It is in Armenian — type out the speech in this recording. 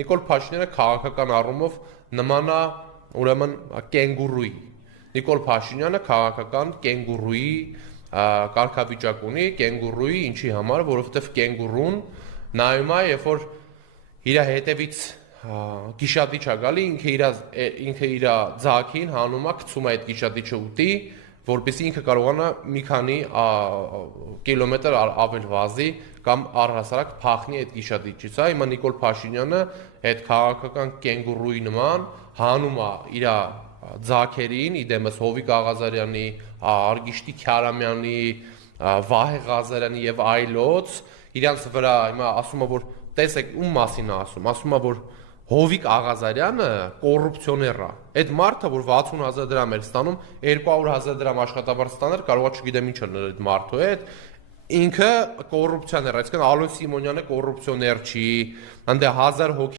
Նիկոլ Փաշինյանը քաղաքական առումով նման է ուրեմն կենգուրուի։ Նիկոլ Փաշինյանը քաղաքական կենգուրուի կարգավիճակ ունի, կենգուրուի ինչի համար, որովհետև կենգուրուն նայում է, երբ որ իր հետևից գիշադիչ է գալի, ինքը իր ձագին հանում է, գցում է այդ գիշադիչը ուտի, որպեսզի ինքը կարողանա մի քանի կիլոմետր ավել վազի կամ առհասարակ փախնի այդ գիշադիչից։ Հիմա Նիկոլ Փաշինյանը այդ քաղաքական կենգուրուի նման հանում է իր ձագերին, իդեմս Հովիկ Աղազարյանի, Արգիշտի Քյարամյանի, Վահե Ղազարյանի եւ այլոց իրանց վրա հիմա ասում է, որ տեսեք ում մասին է ասում է, որ Հովիկ Աղազարյանը կոռուպցիոներ է։ Այդ մարդը, որ 60,000 դրամ էր ստանում, 200,000 դրամ աշխատավարձ ստաներ, կարող է չգիտեմ ինչ անել այդ մարդու հետ, ինքը կոռուպցիոներ է, այսինքն Ալոն Սիմոնյանը կոռուպցիոներ չի, այնտեղ 1000 հոգի